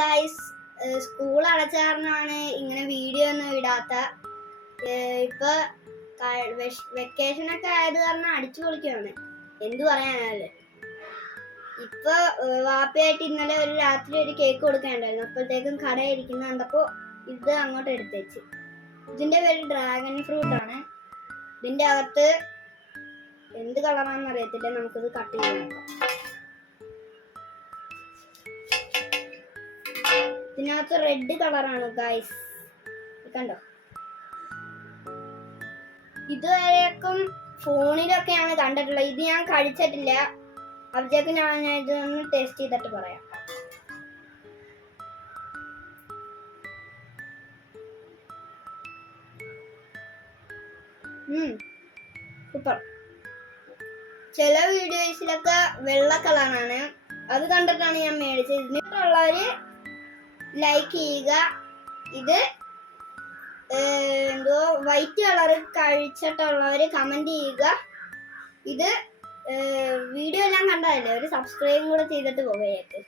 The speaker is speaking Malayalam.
ഗൈസ്, സ്കൂൾ അടച്ച കാരണമാണ് ഇങ്ങനെ വീഡിയോ ഒന്നും ഇടാത്ത. ഇപ്പൊ വെക്കേഷൻ ഒക്കെ ആയത് കാരണം അടിച്ചു പൊളിക്കുകയാണ്. എന്തു പറയാനാല് ഇപ്പൊ വാപ്പയായിട്ട് ഇന്നലെ ഒരു രാത്രി ഒരു കേക്ക് കൊടുക്കാനുണ്ടായിരുന്നു. അപ്പോഴത്തേക്കും കടയിരിക്കുന്ന കണ്ടപ്പോ ഇത് അങ്ങോട്ട് എടുത്തേച്ച്. ഇതിന്റെ പേര് ഡ്രാഗൺ ഫ്രൂട്ട് ആണ്. ഇതിന്റെ അകത്ത് എന്ത് കളറാണെന്ന് അറിയത്തില്ല. നമുക്കിത് കട്ട് ചെയ്യാം. ഇതിനകത്ത് റെഡ് കളറാണ് ഗൈസ്, കണ്ടോ? ഇതുവരേക്കും ഫോണിലൊക്കെയാണ് കണ്ടിട്ടുള്ളത്. ഇത് ഞാൻ കഴിച്ചിട്ടില്ല. അപ്പോഴത്തേക്ക് ഞാൻ ഇതൊന്ന് ടേസ്റ്റ് ചെയ്തിട്ട് പറയാം. സൂപ്പർ. ചില വീഡിയോസിലൊക്കെ വെള്ള കളറാണ്, അത് കണ്ടിട്ടാണ് ഞാൻ മേടിച്ചത്. ഇതിനുള്ളവര് ലൈക്ക് ചെയ്യുക. ഇത് എന്തോ വൈറ്റ് കളർ കഴിച്ചിട്ടുള്ളവര് കമന്റ് ചെയ്യുക. ഇത് വീഡിയോ എല്ലാം കണ്ടതല്ലേ, ഒരു സബ്സ്ക്രൈബും കൂടെ ചെയ്തിട്ട് പോവേക്ക്.